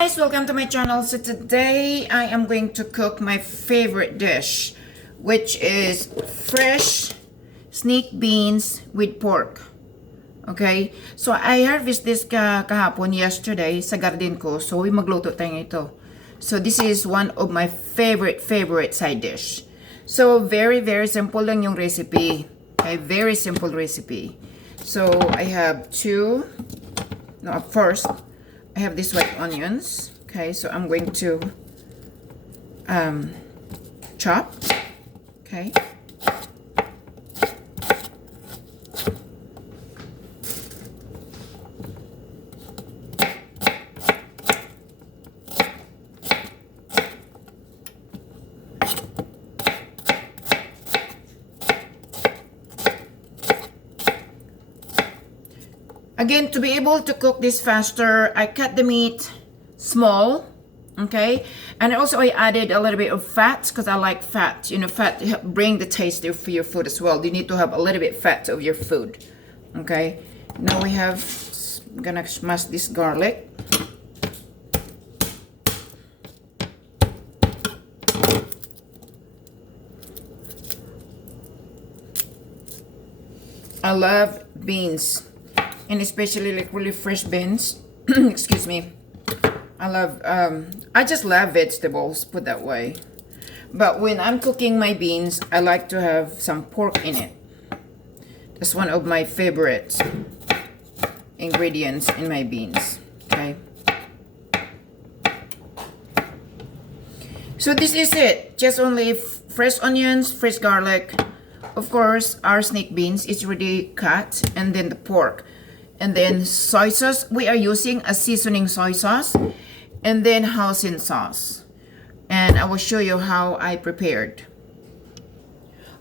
Guys, welcome to my channel. So today I am going to cook my favorite dish, which is fresh snake beans with pork. Okay, so I harvest this kahapon yesterday sa garden ko, so magluto tayo ito. So this is one of my favorite side dish. So very simple lang yung recipe. Okay, very simple recipe. So I have first I have these white onions. Okay, so I'm going to chop. Okay. Again, to be able to cook this faster, I cut the meat small, okay? And also I added a little bit of fat because I like fat. You know, fat bring the taste of your food as well. You need to have a little bit fat of your food, okay? Now we have, I'm gonna smash this garlic. I love beans. And especially like really fresh beans. Excuse me. I just love vegetables, put that way. But when I'm cooking my beans, I like to have some pork in it. That's one of my favorite ingredients in my beans. Okay. So this is it. Just only fresh onions, fresh garlic. Of course, our snake beans is already cut. And then the pork. And then soy sauce, we are using a seasoning soy sauce, and then hoisin sauce. And I will show you how I prepared.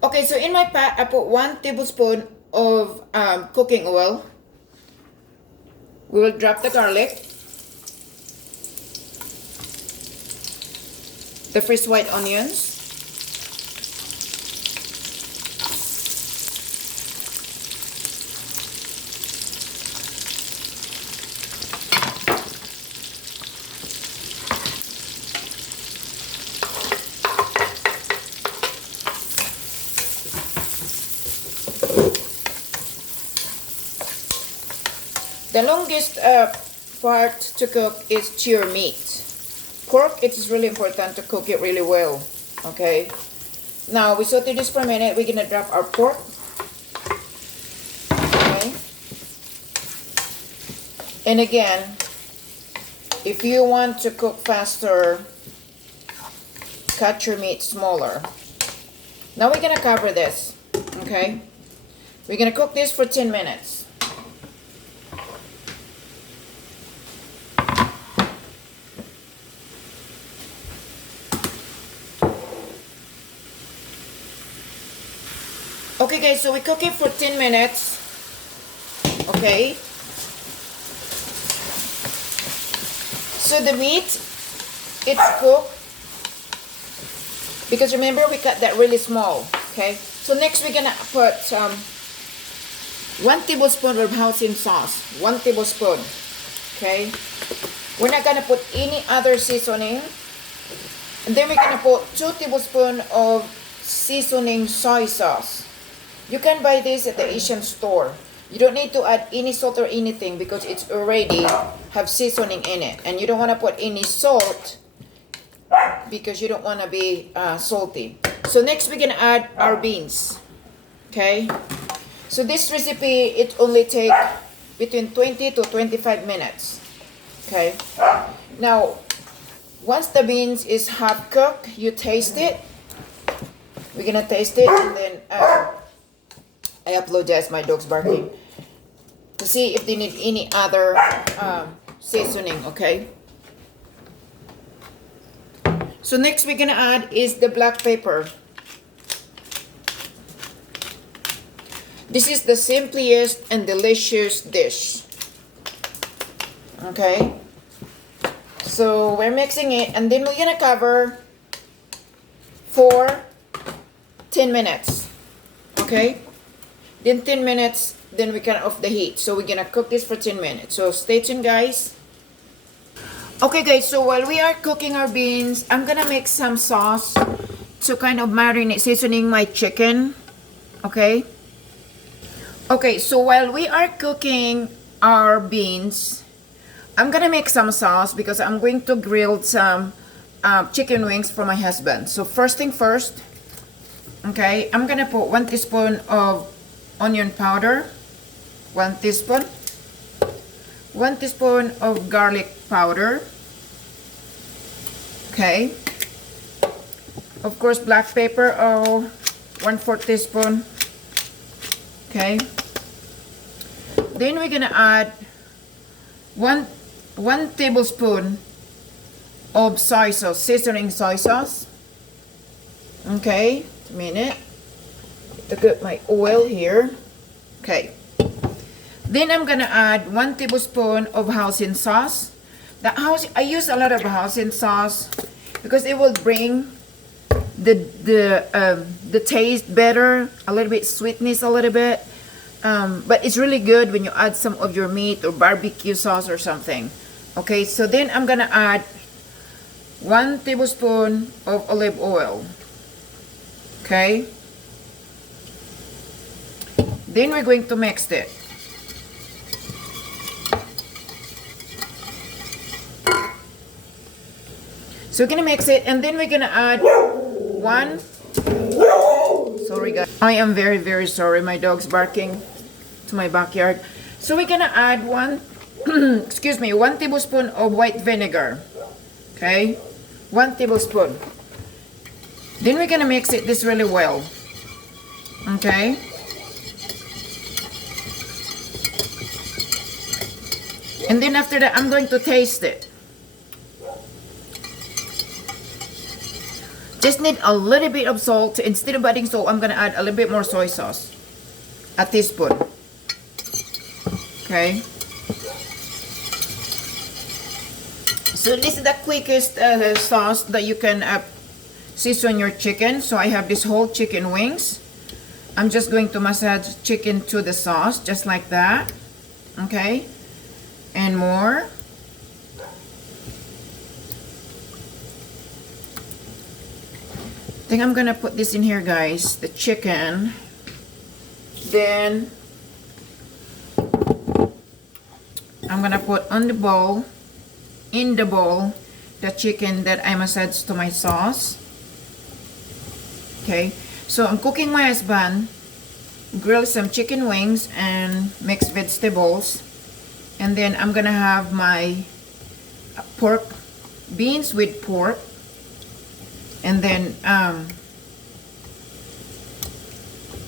Okay, so in my pot, I put 1 tablespoon of cooking oil. We will drop the garlic, the fresh white onions, the longest part to cook is chew meat. Pork, it is really important to cook it really well. Okay. Now we saute this for a minute. We're gonna drop our pork. Okay. And again, if you want to cook faster, cut your meat smaller. Now we're gonna cover this. Okay. We're gonna cook this for 10 minutes. Okay guys, so we cook it for 10 minutes. Okay. So the meat, it's cooked. Because remember, we cut that really small. Okay. So next we're gonna put 1 tablespoon of hoisin sauce. 1 tablespoon. Okay. We're not gonna put any other seasoning. And then we're gonna put 2 tablespoons of seasoning soy sauce. You can buy this at the Asian store. You don't need to add any salt or anything because it's already have seasoning in it. And you don't want to put any salt because you don't want to be salty. So next we're going to add our beans. Okay. So this recipe, it only take between 20 to 25 minutes. Okay. Now, once the beans is half cooked, you taste it. We're going to taste it and then... I apologize, my dog's barking. To see if they need any other seasoning, okay? So next we're gonna add is the black pepper. This is the simplest and delicious dish. Okay? So we're mixing it and then we're gonna cover for 10 minutes. Okay? Then 10 minutes, then we can off the heat. So we're gonna cook this for 10 minutes. So stay tuned, guys. Okay guys, so while we are cooking our beans, I'm gonna make some sauce to kind of marinate, seasoning my chicken. Okay. Okay, so while we are cooking our beans, I'm gonna make some sauce because I'm going to grill some chicken wings for my husband. So first thing first, okay, I'm gonna put 1 teaspoon of onion powder, 1 teaspoon, 1 teaspoon of garlic powder, okay, of course black pepper, 1/4 teaspoon, okay. Then we're gonna add one tablespoon of soy sauce, seasoning soy sauce. Okay, a minute. To get my oil here. Okay. Then I'm gonna add 1 tablespoon of hoisin sauce. I use a lot of hoisin sauce because it will bring the taste better, a little bit sweetness, a little bit. But it's really good when you add some of your meat or barbecue sauce or something. Okay, so then I'm gonna add 1 tablespoon of olive oil. Okay. Then we're going to mix it. So we're gonna mix it, and then we're gonna add sorry guys, I am very, very sorry, my dog's barking to my backyard. So we're gonna add 1 excuse me, 1 tablespoon of white vinegar. Okay, 1 tablespoon. Then we're gonna mix this really well. Okay. And then after that, I'm going to taste it. Just need a little bit of salt. Instead of adding salt, I'm gonna add a little bit more soy sauce. A teaspoon. Okay. So this is the quickest sauce that you can season your chicken. So I have this whole chicken wings. I'm just going to massage chicken to the sauce, just like that. Okay. And more. I think I'm gonna put this in here, guys, the chicken. Then I'm gonna put on the bowl, in the bowl, the chicken that I massaged to my sauce. Okay, so I'm cooking my husband, grill some chicken wings and mixed vegetables. And then I'm gonna have my pork, beans with pork, and then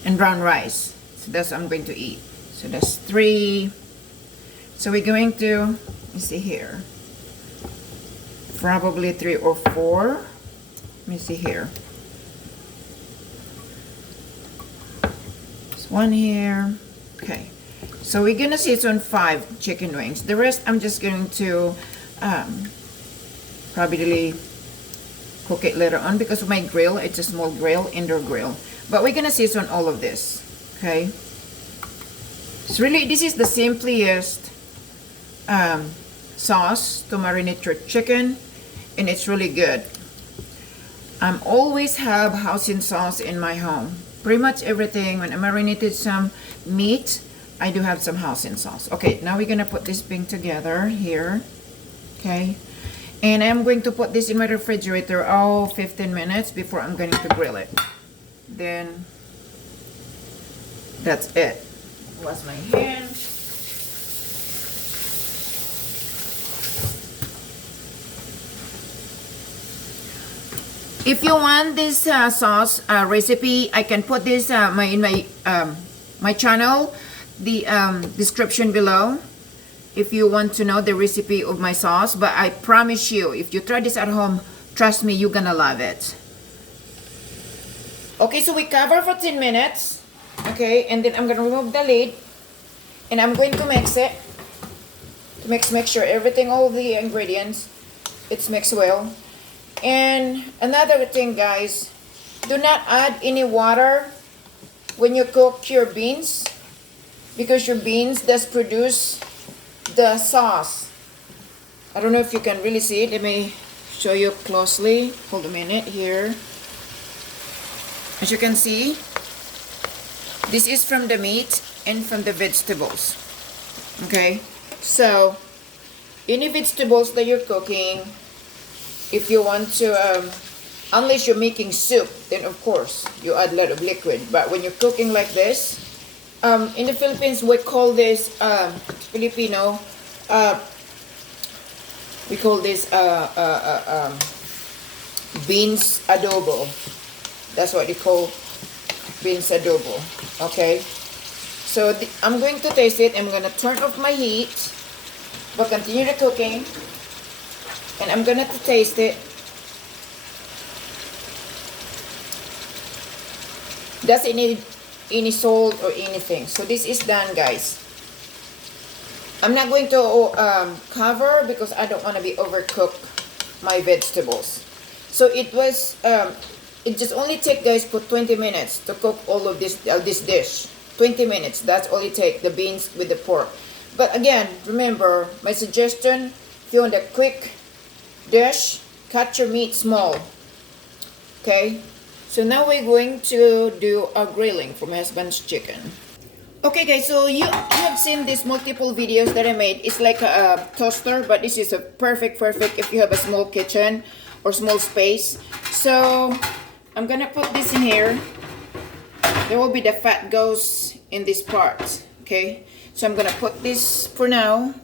and brown rice. So that's what I'm going to eat. So that's 3. So we're going to, let me see here, probably 3 or 4. Let me see here. There's 1 here. Okay. So we're gonna season 5 chicken wings. The rest I'm just going to probably cook it later on because of my grill. It's a small grill, indoor grill. But we're gonna season all of this. Okay. It's really, this is the simplest sauce to marinate your chicken, and it's really good. I always have hoisin sauce in my home. Pretty much everything. When I marinated some meat, I do have some hoisin sauce. Okay, now we're gonna put this thing together here. Okay, and I'm going to put this in my refrigerator 15 minutes before I'm going to grill it. Then that's it. Wash my hands. If you want this sauce recipe, I can put this in my channel, the description below, if you want to know the recipe of my sauce. But I promise you, if you try this at home, trust me, you're gonna love it. Okay, so we cover for 10 minutes. Okay, and then I'm gonna remove the lid, and I'm going to mix it to make sure everything, all the ingredients, it's mixed well. And another thing, guys, do not add any water when you cook your beans, because your beans does produce the sauce. I don't know if you can really see it. Let me show you closely. Hold a minute here. As you can see, this is from the meat and from the vegetables. Okay, so any vegetables that you're cooking, if you want to, unless you're making soup, then of course you add a lot of liquid. But when you're cooking like this, in the Philippines we call this Filipino, we call this beans adobo. That's what they call beans adobo. Okay, so I'm going to taste it. I'm going to turn off my heat, but continue the cooking, and I'm going to taste it. Doesn't need any salt or anything. So this is done, guys. I'm not going to cover because I don't want to be overcook my vegetables. So it was it just only take, guys, for 20 minutes to cook all of this dish. 20 minutes, that's all it take, the beans with the pork. But again, remember my suggestion, if you want a quick dish, cut your meat small. Okay, so now we're going to do a grilling for my husband's chicken. Okay guys, so you have seen these multiple videos that I made. It's like a toaster, but this is a perfect if you have a small kitchen or small space. So I'm gonna put this in here. There will be the fat goes in this part. Okay, so I'm gonna put this for now.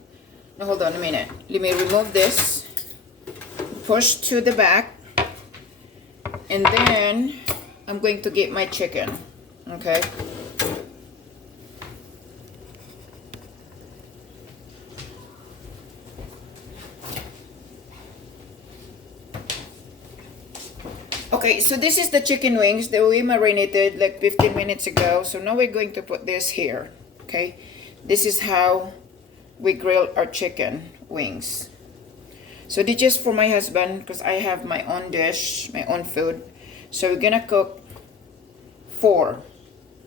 Now hold on a minute. Let me remove this. Push to the back, and then I'm going to get my chicken. Okay. Okay, so this is the chicken wings that we marinated like 15 minutes ago. So now we're going to put this here. Okay, this is how we grill our chicken wings. So this is for my husband because I have my own dish, my own food. So we're gonna cook 4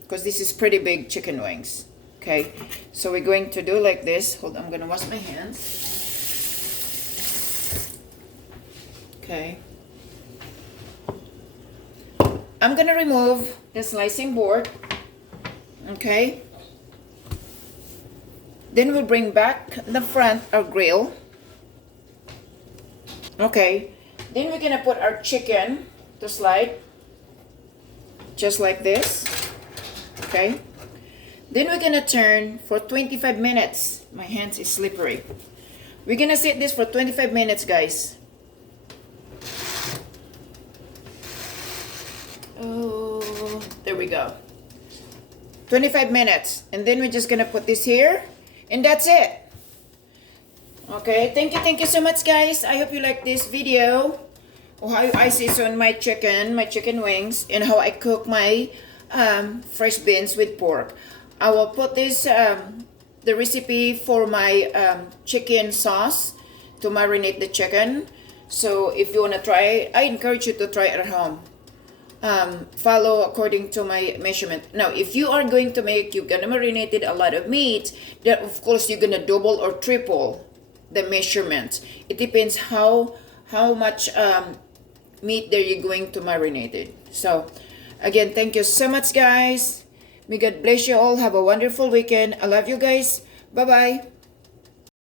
because this is pretty big chicken wings. Okay, so we're going to do like this. Hold on, I'm gonna wash my hands. Okay. I'm gonna remove the slicing board. Okay. Then we'll bring back the front our grill. Okay. Then we're gonna put our chicken to slide. Just like this. Okay. Then we're gonna turn for 25 minutes. My hands is slippery. We're gonna set this for 25 minutes, guys. Oh, there we go. 25 minutes. And then we're just gonna put this here. And that's it. Okay, thank you so much, guys. I hope you like this video. Or how I season my chicken wings, and how I cook my fresh beans with pork. I will put this the recipe for my chicken sauce to marinate the chicken. So if you want to try, I encourage you to try it at home. Follow according to my measurement. Now, if you are going to make, you're gonna marinate a lot of meat, then of course you're gonna double or triple the measurement. It depends how much meat that you're going to marinate it. So again, thank you so much, guys. May God bless you all. Have a wonderful weekend. I love you guys. Bye bye.